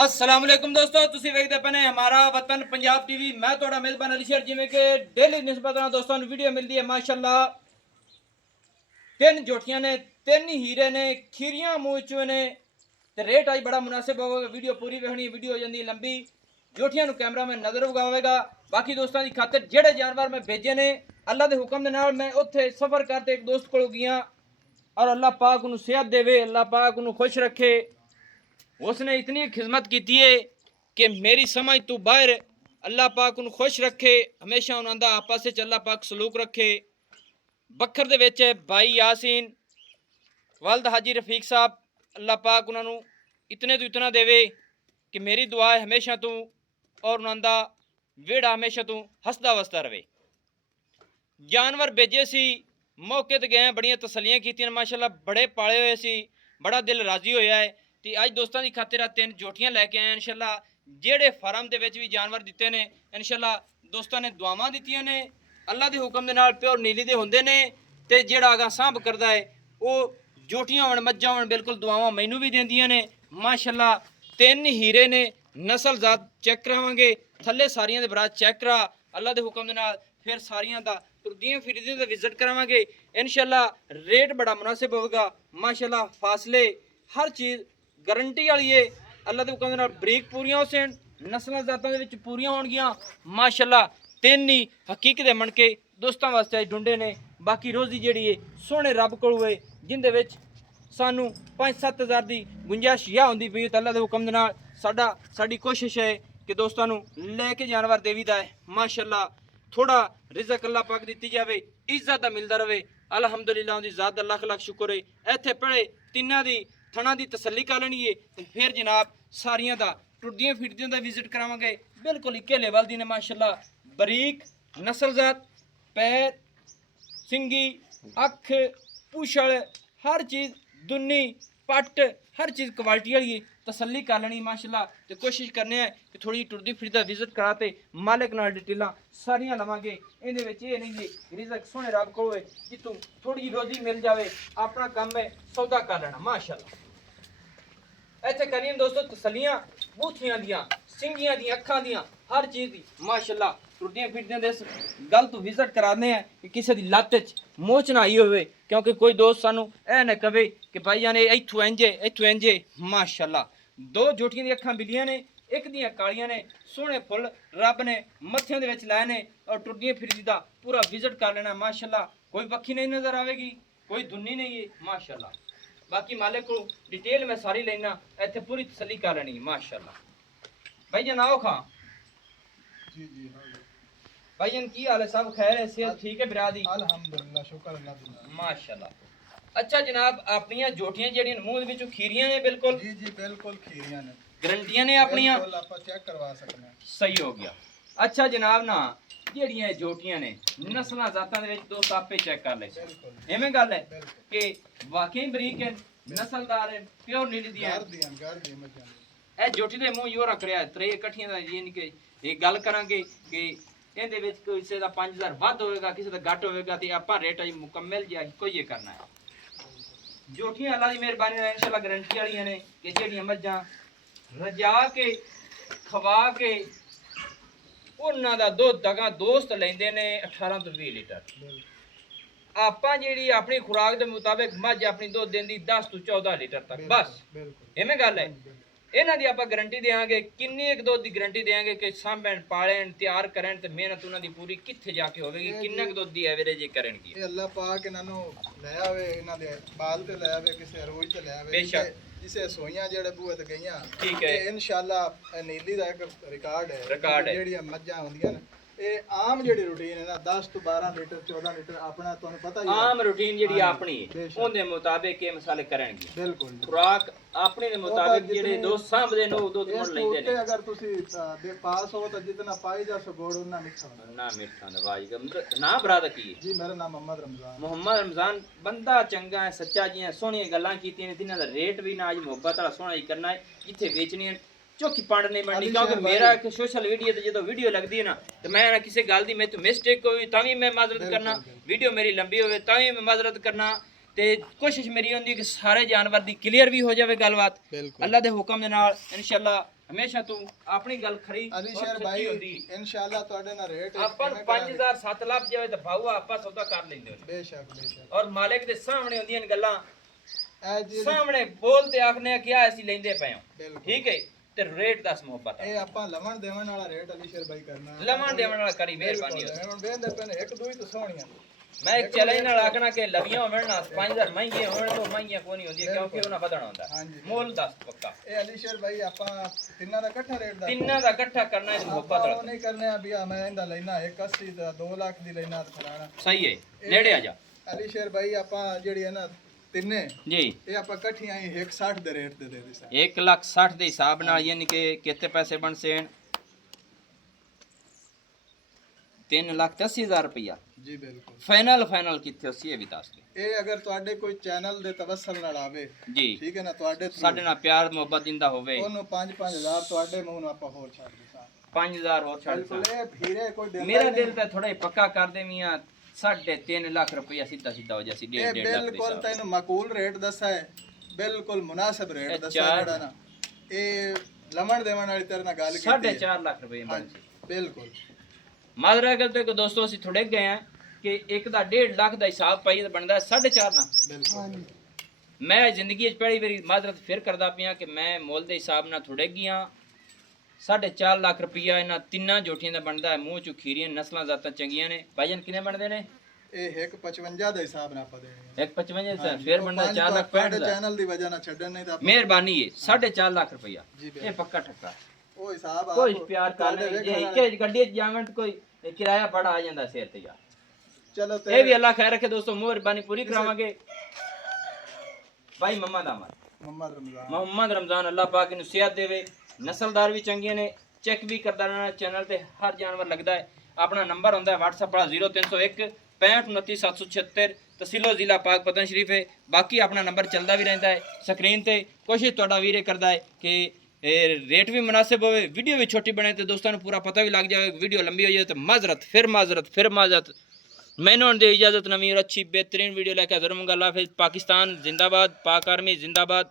अस्सलाम वालेकुम दोस्तों, तुसी वेखदे पने हमारा वतन पंजाब टीवी। मैं थोड़ा मेजबान अली शेर। जिवें कि डेली निस्बत नाल दोस्तों वीडियो मिलती है माशाअल्लाह। तीन जोटियां ने, तीन ही हीरे ने, खीरियां मूंह चो ने ते रेट आज बड़ा मुनासिब होगा। वीडियो पूरी वेखनी, वीडियो हो जाती लंबी। जोटियां नूं कैमरा में नजर उगावेगा। बाकी दोस्तों की खातिर जेड़े जानवर मैं भेजे ने अल्लाह के हुक्म दे नाल मैं उत्थे सफर करते एक दोस्त कोल गया और अल्लाह पाक उन्हें सेहत देवे, अल्लाह पाक उन्हें खुश रखे। उसने इतनी खिदमत की है कि मेरी समझ तो बाहर। अल्लाह पाक उन्हें खुश रखे, हमेशा उन्होंने आपस में अल्लाह पाक सलूक रखे। बखर दे विच भाई यासीन वालद हाजी रफीक साहब, अल्लाह पाक उन्होंने इतने तो इतना देवे कि मेरी दुआ है हमेशा तू और उन्होंने वेड़ा हमेशा तू हसदा वसदा रहे। जानवर भेजे सी, मौके ते गए, बड़िया तसलियां की माशाअल्लाह, बड़े पाले हुए सी, बड़ा दिल राजी होया है। तो अज दोस्तों की खातिर तीन जोटियां लैके आए इंशाअल्लाह। जेड़े फार्म दे विच भी जानवर दिते ने इंशाअल्लाह दोस्तों ने दुआवां दित्तियां ने, अल्लाह के हुक्म दे नाल प्योर नीली दे हुंदे ने। ते जेड़ा आगा सांभ करदा है वो जोटियां होण मज्जां होण बिल्कुल दुआवां मैनू भी देंदियां ने माशाअल्लाह। तीन हीरे ने, नस्ल जात चेक करावांगे, थल्ले सारियां दे बरात चेक करा अल्लाह के हुक्म दे नाल। फिर सारियां दा तुरदियां फिरदियां दा विजिट करावांगे इंशाअल्लाह। रेट बड़ा मुनासिब होगा माशाअल्लाह, फासले हर चीज़ गारंटी वाली है। अल्लाह के हुक्म दे नाल बरीक पूरियां होसन, नस्लां जातां दे विच पूरियां होणगियां माशाअल्लाह। तीन ही हकीकत दे मणके दोस्तों वास्ते ढूंढे ने। बाकी रोजी जिहड़ी है सोहणे रब कोल होए जिंदे विच सानू 5-7 हज़ार की गुंजाइश या होंदी पई। तो अल्लाह के हुक्म दे नाल साडी कोशिश है कि दोस्तों लैके जानवर देवीदा है माशाअल्लाह। थोड़ा रिजक अल्लाह पाक दिती जाए, इज्जत दा मिलता रहे अलहमदुलिल्लाह। उनकी ज़ात दा लख लख शुक्र है। इत्थे पढ़े तिन्ना दी थणा की तसली कर लेनी है। तो फिर जनाब सारियां दा टुरदियां फिरदियां दा विजिट करावांगे। बिल्कुल इक्के लेवल दी ने माशाअल्लाह, बरीक नस्लजात, पैर, सिंगी, अख, पूछल, हर चीज़ दुन्नी पट हर चीज़ क्वालिटी वाली है। तसली कर लेनी माशाअल्लाह। तो कोशिश करने हैं कि थोड़ी टुरदी फिरदा विजिट कराते मालिक नाल डिटेलां सारियां लवांगे। इहदे विच ये नहीं जी रिजक सोहणे रब कोल होए जितों थोड़ी रोजी मिल जाए, अपना काम है सौदा कर लेना माशाअल्लाह। इत्थे करिए दोस्तों तसलियां बूथियां दियां, सिंगियां दियां, अखां दियां, हर चीज़ दी माशाअल्लाह। टुरदियां फिरदियां दे गल तो विजिट कराने हैं कि किसी की लत्त च मोच ना आई होवे, क्योंकि कोई दोस्त सानू ऐ ना कहे कि भाई जाने इत्थों इंजे माशाअल्लाह। दो जोटियां दी अखां बिलियां ने, एक दियां कालियां ने, सोहणे फुल रब ने मत्थियां दे विच लाए ने। और टुरदियां फिरदी दा पूरा विजिट कर लेना माशाअल्लाह। कोई पक्खी नहीं नजर आवेगी, कोई दुन्नी नहीं है माशाअल्लाह। बाकी मालिक को डिटेल मैं सारी लेना, इत्थे पूरी तसली कर लेनी माशाअल्लाह। भाई जान आओ खां। जी जी हाँ भाई जान की हाल है? सब खैर है? सेहत ठीक है बिरा दी? अल्हम्दुलिल्लाह, शुक्र अल्लाह दा माशाअल्लाह। अच्छा जनाब, अपनियां जोटियां जेड़ियां मूंह विचों खीरियां ने बिल्कुल जी जी बिल्कुल खीरियां ने, गारंटियां ने अपनियां? बिल्कुल आप चेक करवा सकते हैं। सही हो गया। अच्छा जनाब ना जेड़ियां जोटियां ने नस्लां जातां दे विच दोस्त आपे चेक कर ले, बिल्कुल एवें गल है बिल्कुल कि वाकई बरीक है, नस्लदार है, प्योर नीली दी है। घर दी मजां ਇਹ ਜੋਟੀ ਦੇ ਮੂੰਹ ਯੋ ਰੱਖ ਰਿਹਾ ਤਰੇ ਇਕੱਠੀਆਂ ਦਾ ਯਾਨੀ ਕਿ ਇਹ ਗੱਲ ਕਰਾਂਗੇ ਕਿ ਇਹਦੇ ਵਿੱਚ ਕਿਸੇ ਦਾ 5000 ਵੱਧ ਹੋਵੇਗਾ, ਕਿਸੇ ਦਾ ਘੱਟ ਹੋਵੇਗਾ। ਤੇ ਆਪਾਂ ਰੇਟ ਅਜ ਮੁਕੰਮਲ ਜਿਹਾ ਕੋਈ ਇਹ ਕਰਨਾ ਹੈ। ਜੋਟੀਆਂ ਅੱਲਾ ਦੀ ਮਿਹਰਬਾਨੀ ਨਾਲ ਇਨਸ਼ਾਅੱਲਾ ਗਾਰੰਟੀ ਵਾਲੀਆਂ ਨੇ ਕਿ ਜਿਹੜੀਆਂ ਮੱਝਾਂ ਰਜਾ ਕੇ ਖਵਾ ਕੇ ਉਹਨਾਂ ਦਾ ਦੁੱਧ ਦਗਾ ਦੋਸਤ ਲੈਂਦੇ ਨੇ 18 ਤੋਂ 20 ਲੀਟਰ। ਆਪਾਂ ਜਿਹੜੀ ਆਪਣੀ ਖੁਰਾਕ ਦੇ ਮੁਤਾਬਿਕ ਮੱਝ ਆਪਣੀ ਦੁੱਧ ਦਿੰਦੀ 10 ਤੋਂ 14 ਲੀਟਰ ਤੱਕ ਬਸ। ਐਵੇਂ ਗੱਲ ਹੈ। ਇਹਨਾਂ ਦੀ ਆਪਾਂ ਗਾਰੰਟੀ ਦੇਵਾਂਗੇ। ਕਿੰਨੀ ਇੱਕ ਦੁੱਧ ਦੀ ਗਾਰੰਟੀ ਦੇਵਾਂਗੇ ਕਿ ਸਾਂਭਣ ਪਾਲਣ ਤਿਆਰ ਕਰਨ ਤੇ ਮਿਹਨਤ ਉਹਨਾਂ ਦੀ ਪੂਰੀ ਕਿੱਥੇ ਜਾ ਕੇ ਹੋਵੇਗੀ, ਕਿੰਨਾ ਕੁ ਦੁੱਧ ਦੀ ਐਵਰੇਜ ਕਰਨਗੇ। ਇਹ ਅੱਲਾਹ ਪਾਕ ਇਹਨਾਂ ਨੂੰ ਲੈ ਆਵੇ, ਇਹਨਾਂ ਦੇ ਬਾਲ ਤੇ ਲੈ ਆਵੇ, ਕਿਸੇ ਅਰੋਜ ਤੇ ਲੈ ਆਵੇ। ਬੇਸ਼ੱਕ ਜਿਸੇ ਸੋਈਆਂ ਜਿਹੜੇ ਬੂਹੇ ਤੇ ਗਈਆਂ ਠੀਕ ਹੈ ਇਨਸ਼ਾਅੱਲਾ ਨੀਲੀ ਦਾ ਇੱਕ ਰਿਕਾਰਡ ਹੈ। ਜਿਹੜੀਆਂ ਮੱਝਾਂ ਹੁੰਦੀਆਂ ਨੇ ਇਹ ਆਮ ਜਿਹੜੀ ਰੂਟੀਨ ਹੈ ਨਾ 10 ਤੋਂ 12 ਲੀਟਰ 14 ਲੀਟਰ ਆਪਣਾ ਤੁਹਾਨੂੰ ਪਤਾ ਹੀ ਹੈ ਆਮ ਰੂਟੀਨ ਜਿਹੜੀ ਆਪਣੀ ਹੈ ਉਹਦੇ ਮੁਤਾਬਿਕ ਇਹ ਮਸਾਲੇ ਕਰਨਗੇ। ਬਿਲਕੁਲ ਖੁਰਾਕ ਆਪਣੇ ਦੇ ਮੁਤਾਬਿਕ ਜਿਹੜੇ ਦੋਸਤ ਸਾਂਭਦੇ ਨੇ ਉਹ ਦੁੱਧ ਮੁੜ ਲੈਂਦੇ ਨੇ। ਅਗਰ ਤੁਸੀਂ ਦੇ ਪਾਸ ਹੋ ਤਾਂ ਜਿੰਨਾ ਪਾਈ ਜਾ ਸੋ ਗੋੜ ਉਹਨਾਂ ਮਿੱਠਾ ਹੁੰਦਾ ਨਾ ਮਿੱਠਾ ਹੁੰਦਾ ਵਾਜੀ ਨਾ ਬਰਾਦਰ ਕੀ ਜੀ। ਮੇਰਾ ਨਾਮ ਮੁਹੰਮਦ ਰਮਜ਼ਾਨ ਬੰਦਾ ਚੰਗਾ ਹੈ, ਸੱਚਾ ਜੀ ਹੈ, ਸੋਹਣੀਆਂ ਗੱਲਾਂ ਕੀਤੀਆਂ ਨੇ। ਜਿਨ੍ਹਾਂ ਦਾ ਰੇਟ ਵੀ ਨਾ ਅੱਜ ਮੁਹੱਬਤ ਵਾਲਾ ਸੋਹਣਾ ਹੀ ਕਰਨਾ ਹੈ, ਜਿੱਥੇ ਵੇਚਣੀਆਂ चौकी पाड़ नहीं बननी। क्योंकि मेरा एक सोशल मीडिया ते जो वीडियो लगती है ना तो मैं किसी गल दी मैं तो मिस्टेक हुई तां मैं माजरत करना, वीडियो मेरी लंबी होवे तां मैं माजरत करना। ते कोशिश मेरी होंदी कि सारे जानवर दी क्लियर भी हो जाए गलबात अल्लाह दे हुक्म दे नाल इंशाअल्लाह। ਹਮੇਸ਼ਾ ਤੂੰ ਆਪਣੀ ਗੱਲ ਖਰੀ ਅਲੀ ਸ਼ੇਰ ਭਾਈ ਇਨਸ਼ਾਅੱਲਾ ਤੁਹਾਡੇ ਨਾਲ ਰੇਟ ਆਪਾਂ 5000 7 ਲੱਖ ਜਾਵੇ ਤਾਂ ਭਾਊ ਆਪਾਂ ਸੌਦਾ ਕਰ ਲੈਂਦੇ ਹਾਂ ਬੇਸ਼ੱਕ ਬੇਸ਼ੱਕ ਔਰ ਮਾਲਿਕ ਦੇ ਸਾਹਮਣੇ ਹੁੰਦੀਆਂ ਨੇ ਗੱਲਾਂ ਇਹ ਜੀ ਸਾਹਮਣੇ ਬੋਲ ਤੇ ਆਖਨੇ ਆ ਕਿਆ ਅਸੀਂ ਲੈਂਦੇ ਪਏ ਹਾਂ ਬਿਲਕੁਲ ਠੀਕ ਹੈ ਤੇ ਰੇਟ ਦੱਸ ਮੁਹੱਬਤ ਇਹ ਆਪਾਂ ਲਵਣ ਦੇਵਣ ਵਾਲਾ ਰੇਟ ਅਲੀ ਸ਼ੇਰ ਭਾਈ ਕਰਨਾ ਲਵਣ ਦੇਵਣ ਵਾਲਾ ਕਰੀ ਮਿਹਰਬਾਨੀ ਹੁਣ ਵੇਂਦੇ ਪਏ ਨੇ ਇੱਕ ਦੋ ਹੀ ਤਾਂ ਸੋਹਣੀਆਂ ਮੈਂ ਇੱਕ ਚੈਲੰਜ ਨਾਲ ਆਖਣਾ ਕਿ ਲਵੀਆਂ ਹੋਣ ਨਾ 5000 ਮਹਿੰਗੀਆਂ ਹੋਣ ਤੋਂ ਮਹਿੰਗੀਆਂ ਕੋਈ ਨਹੀਂ ਹੁੰਦੀਆਂ ਕਿਉਂਕਿ ਉਹਨਾਂ ਵਧਣਾ ਹੁੰਦਾ ਹਾਂਜੀ ਮੁੱਲ ਦੱਸ ਪੱਕਾ ਇਹ ਅਲੀ ਸ਼ੇਰ ਭਾਈ ਆਪਾਂ ਤਿੰਨਾਂ ਦਾ ਇਕੱਠਾ ਰੇਟ ਦਾ ਤਿੰਨਾਂ ਦਾ ਇਕੱਠਾ ਕਰਨਾ ਇਸ ਮੁਹੱਬਤ ਉਹ ਨਾਲ ਨਹੀਂ ਕਰਨੇ ਆ ਵੀ ਮੈਂ ਇਹਦਾ ਲੈਣਾ 180 ਦਾ 2 ਲੱਖ ਦੀ ਲੈਣਾ ਤੇ ਫਲਾਣਾ ਸਹੀ ਹੈ ਨੇੜੇ ਆ ਜਾ ਅਲੀ ਸ਼ੇਰ ਭਾਈ ਆਪਾਂ ਜਿਹੜੀ ਹੈ ਨਾ ਤਿੰਨੇ ਜੀ ਇਹ ਆਪਾਂ ਇਕੱਠੀਆਂ ਹੀ 160 ਦੇ ਰੇਟ ਤੇ ਦੇ ਦੇ ਸਕਦੇ 1,60,000 ਦੇ ਹਿਸਾਬ ਨਾਲ ਯਾਨੀ ਕਿ ਕਿੰਨੇ ਪੈਸੇ ਬਣ ਸੇਣ 3,80,000 ਰੁਪਇਆ ਜੀ ਬਿਲਕੁਲ ਫਾਈਨਲ ਕਿੱਥੇ ਹੋਸੀ ਇਹ ਵੀ ਦੱਸ ਦੇ ਇਹ ਅਗਰ ਤੁਹਾਡੇ ਕੋਈ ਚੈਨਲ ਦੇ ਤਵੱਸਲ ਨਾਲ ਆਵੇ ਜੀ ਠੀਕ ਹੈ ਨਾ ਤੁਹਾਡੇ through, ਸਾਡੇ ਨਾਲ ਪਿਆਰ ਮੁਹੱਬਤ ਦਿੰਦਾ ਹੋਵੇ ਉਹਨੂੰ 5-5000 ਤੁਹਾਡੇ ਮੂੰਹ ਨੂੰ ਆਪਾਂ ਹੋਰ ਛੱਡ ਦਿੱਤਾ 5000 ਹੋਰ ਛੱਡ ਬਿਲਕੁਲ ਇਹ ਭੀਰੇ ਕੋਈ ਦਿੰਦਾ ਮੇਰਾ ਹੀ ਦਿਲ ਨਹੀਂ। ਤਾਂ ਥੋੜਾ ਪੱਕਾ ਕਰ ਦੇਵੀਆਂ 3.5 ਲੱਖ ਰੁਪਇਆ ਸਿੱਧਾ ਹੋ ਜਾਸੀ ਇਹ 1.5 ਲੱਖ ਬਿਲਕੁਲ ਦੇ ਤੈਨੂੰ ਮਾਕੂਲ ਰੇਟ ਦੱਸਾ ਹੈ ਬਿਲਕੁਲ ਮੁਨਾਸਿਬ ਇਹ ਰੇਟ ਦੱਸਾ ਚਾਰ- ਜਿਹੜਾ ਨਾ ਇਹ ਲਮਣ ਦੇਵਣ ਵਾਲੀ ਤੇਰੇ ਨਾਲ ਗੱਲ ਕੀਤੀ ਹੈ। 4.5 ਲੱਖ ਰੁਪਏ ਬਣ ਹਾਂਜੀ, ਬਿਲਕੁਲ ਮਾਜ਼ਰਾ ਗੱਲ ਤੇ ਦੋਸਤੋ ਅਸੀਂ ਥੋੜੇ ਗਏ ਆ ਕਿ ਇੱਕ ਦਾ 1.5 ਲੱਖ ਦਾ ਹਿਸਾਬ ਪਾਈ ਤਾਂ ਬਣਦਾ 4.5 ਨਾ ਬਿਲਕੁਲ ਮੈਂ ਜ਼ਿੰਦਗੀ 'ਚ ਪਹਿਲੀ ਵਾਰੀ ਮਾਜ਼ਰਤ ਫਿਰ ਕਰਦਾ ਪਿਆ ਕਿ ਮੈਂ ਮੁੱਲ ਦੇ ਹਿਸਾਬ ਨਾਲ ਥੋੜੇ ਗਿਆ 4.5 ਲੱਖ ਰੁਪਇਆ ਇਹਨਾਂ ਤਿੰਨਾਂ ਜੋਟੀਆਂ ਦਾ ਬਣਦਾ ਹੈ ਮੂੰਹ ਚੋਂ ਖੀਰੀਆਂ ਨਸਲਾਂ ਜ਼ਾਤਾਂ ਚੰਗੀਆਂ ਨੇ ਭਾਈਜਨ ਕਿੰਨੇ ਬਣਦੇ ਨੇ ਇਹ 155 ਦੇ ਹਿਸਾਬ ਨਾਲ ਆਪਾਂ ਦੇਣੇ 1.55 ਸਰ ਫਿਰ ਬਣਦਾ 4 ਲੱਖ 65 ਦਾ ਚੈਨਲ ਦੀ ਵਜ੍ਹਾ ਨਾਲ ਛੱਡਣ ਨਹੀਂ ਤਾਂ ਆਪਾਂ- ਮਿਹਰਬਾਨੀ ਹੈ 4.5 ਲੱਖ ਰੁਪਇਆ ਜੀ ਇਹ ਪੱਕਾ ਠੱਕਾ ਉਹ ਹਿਸਾਬ ਕੋਈ ਆਪ ਪਿਆਰ ਕਰ ਤੁਹਾਡੇ ਲੈ ਜੇ ਵੇਖਣ ਵਾਲੇ- ਇੱਕ ਗੱਡੀ 'ਚ ਜਾਵਣ ਤੇ ਕੋਈ ਕਿਰਾਇਆ ਬੜਾ ਆ ਜਾਂਦਾ ਸਿਰ ਤੇ ਯਾਰ ਚਲੋ ਇਹ ਵੀ ਅੱਲਾਹ ਖੈਰ ਰੱਖੇ ਦੋਸਤੋ ਮਿਹਰਬਾਨੀ ਪੂਰੀ ਕਰਾਵਾਂਗੇ ਭਾਈ ਮੁਹੰਮਦ ਅਹਿਮਦ ਮੁਹੰਮਦ ਰਮਜ਼ਾਨ ਅੱਲਾਹ ਪਾਕ ਨੂੰ ਸਿਹਤ ਦੇਵੇ ਨਸਲਦਾਰ ਵੀ ਚੰਗੀਆਂ ਨੇ ਚੈੱਕ ਵੀ ਕਰਦਾ ਰਹਿਣਾ ਚੈਨਲ ਤੇ ਹਰ ਜਾਨਵਰ ਲੱਗਦਾ ਹੈ ਆਪਣਾ ਨੰਬਰ ਹੁੰਦਾ ਹੈ WhatsApp ਵਾਲਾ 0301 6529 ਤਹਿਸੀਲੋ ਜ਼ਿਲ੍ਹਾ ਪਾਕ ਪਤਨ ਸ਼ਰੀਫ ਹੈ ਬਾਕੀ ਆਪਣਾ ਨੰਬਰ ਚੱਲਦਾ ਵੀ ਰਹਿੰਦਾ ਹੈ ਸਕਰੀਨ ਤੇ ਕੋਸ਼ਿਸ਼ ਤੁਹਾਡਾ ਵੀਰੇ ਕਰਦਾ ਹੈ ਕਿ ਰੇਟ ਵੀ ਮੁਨਾਸਿਬ ਹੋਵੇ ਵੀਡੀਓ ਵੀ ਛੋਟੀ ਬਣੇ ਤੇ ਦੋਸਤਾਂ ਨੂੰ ਪੂਰਾ ਪਤਾ ਵੀ ਲੱਗ ਜਾਵੇ ਵੀਡੀਓ ਲੰਬੀ ਹੋ ਜਾਏ ਤਾਂ ਮਾਜ਼ਰਤ मैंने दे इजाज़त नवी और अच्छी बेहतरीन वीडियो लेकर ज़रूर मंगा। अल्लाह हाफ़िज़। पाकिस्तान जिंदाबाद, पाक आर्मी जिंदाबाद।